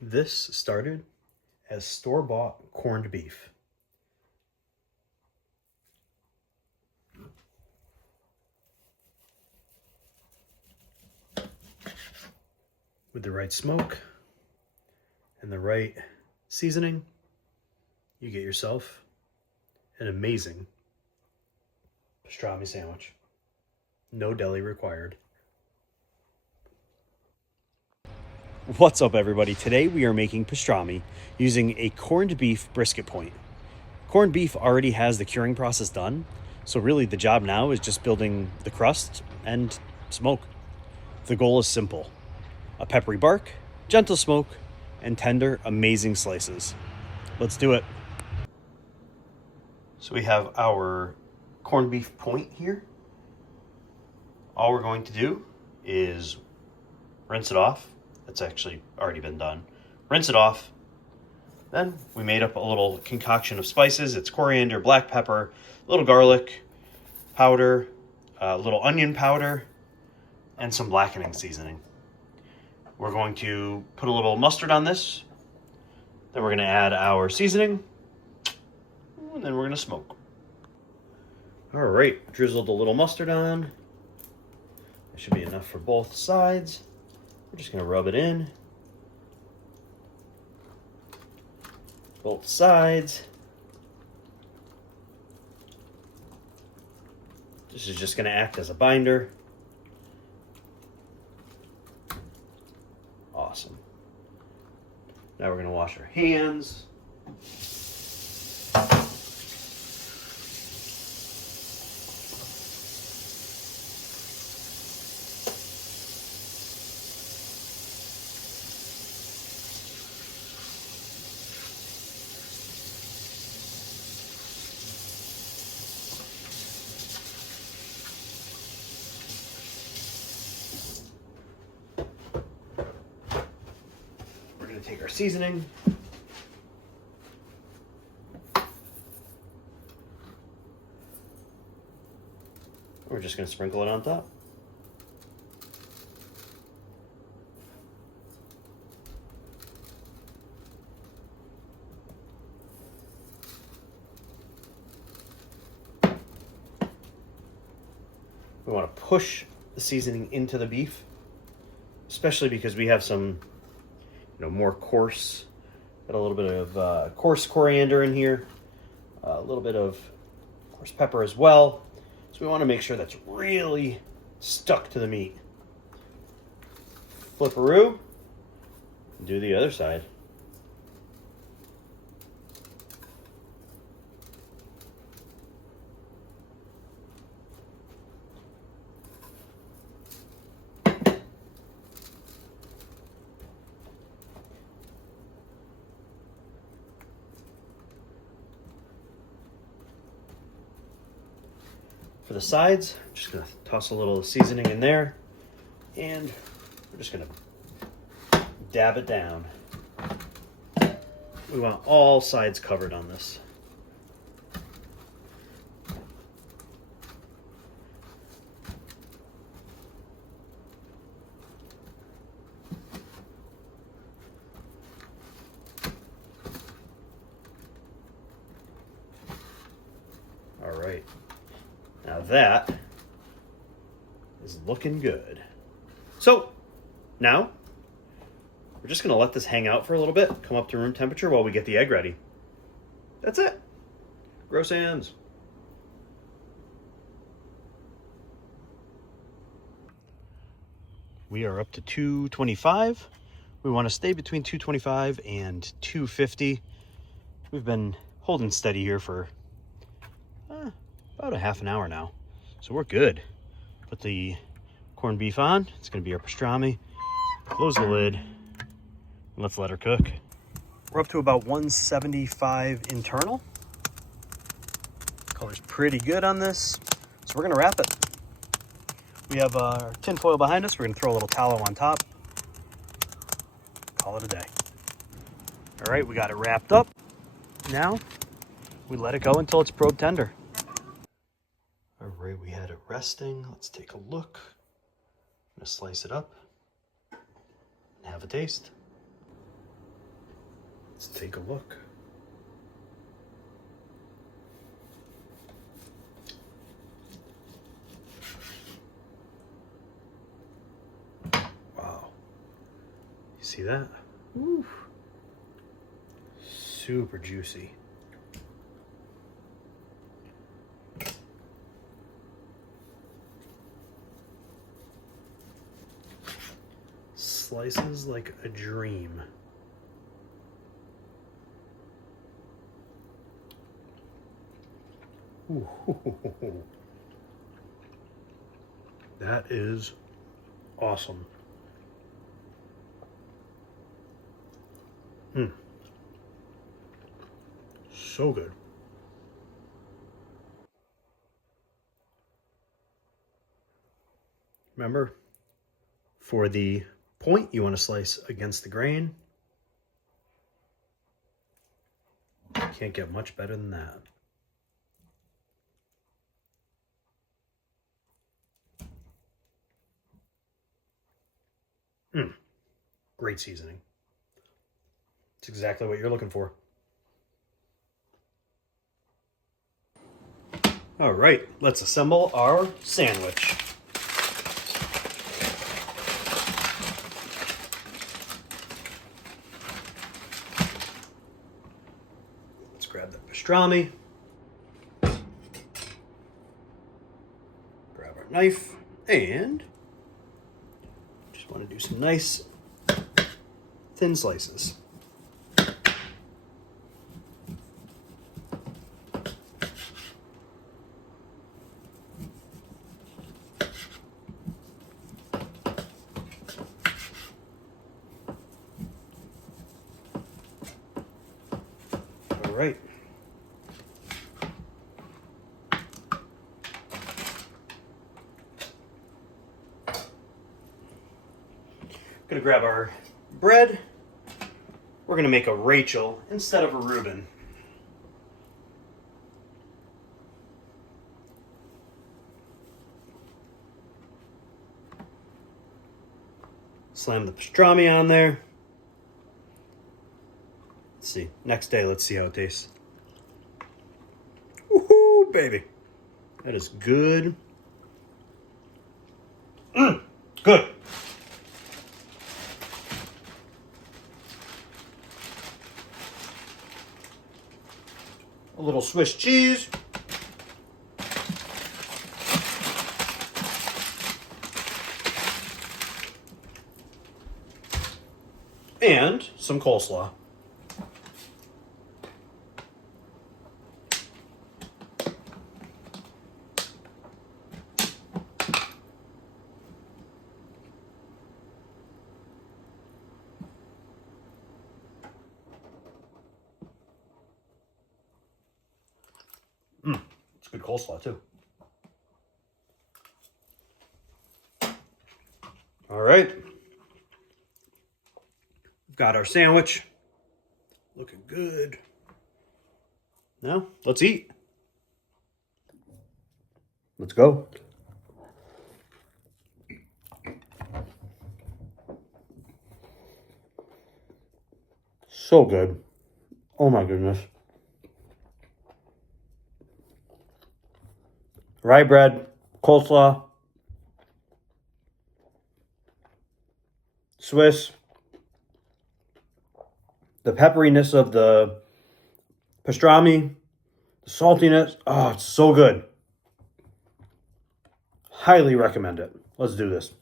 This started as store-bought corned beef. With the right smoke and the right seasoning, you get yourself an amazing pastrami sandwich. No deli required. What's up, everybody? Today we are making pastrami using a corned beef brisket point. Corned beef already has the curing process done, so really the job now is just building the crust and smoke. The goal is simple: a peppery bark, gentle smoke, and tender, amazing slices. Let's do it. So we have our corned beef point here. All we're going to do is rinse it off. It's actually already been done. Rinse it off. Then we made up a little concoction of spices. It's coriander, black pepper, a little garlic powder, a little onion powder, and some blackening seasoning. We're going to put a little mustard on this. Then we're going to add our seasoning. And then we're going to smoke. All right, drizzled a little mustard on. It should be enough for both sides. We're just going to rub it in. Both sides. This is just going to act as a binder. Awesome. Now we're going to wash our hands. Take our seasoning. We're just going to sprinkle it on top. We want to push the seasoning into the beef, especially because we have some more coarse, got a little bit of coarse coriander in here, a little bit of coarse pepper as well. So we want to make sure that's really stuck to the meat. Flipperoo, do the other side. For the sides, I'm just going to toss a little seasoning in there, and we're just going to dab it down. We want all sides covered on this. All right. Now that is looking good. So now we're just going to let this hang out for a little bit, come up to room temperature while we get the egg ready. That's it. Gross hands. We are up to 225. We want to stay between 225 and 250. We've been holding steady here for about a half an hour now, so we're good. Put the corned beef on. It's going to be our pastrami. Close the lid and let's let her cook. We're up to about 175 internal. Color's pretty good on this, so we're going to wrap it. We have our tin foil behind us. We're going to throw a little tallow on top. Call it a day. All right, we got it wrapped up. Now we let it go until it's probe tender. All right, we had it resting. Let's take a look. I'm gonna slice it up and have a taste. Let's take a look. Wow. You see that? Woo. Super juicy. Slices like a dream. Ooh. That is awesome. So good. Remember, for the point, you want to slice against the grain. Can't get much better than that. Great seasoning. It's exactly what you're looking for. All right, let's assemble our sandwich. Let's grab the pastrami. Grab our knife and just want to do some nice thin slices. All right. Gonna grab our bread. We're gonna make a Rachel instead of a Reuben. Slam the pastrami on there. Let's see. Next day, let's see how it tastes. Woohoo, baby. That is good. Good. A little Swiss cheese. And some coleslaw. It's good coleslaw too. All right. We've got our sandwich. Looking good. Now, let's eat. Let's go. So good. Oh my goodness. Rye bread, coleslaw, Swiss, the pepperiness of the pastrami, the saltiness. Oh, it's so good. Highly recommend it. Let's do this.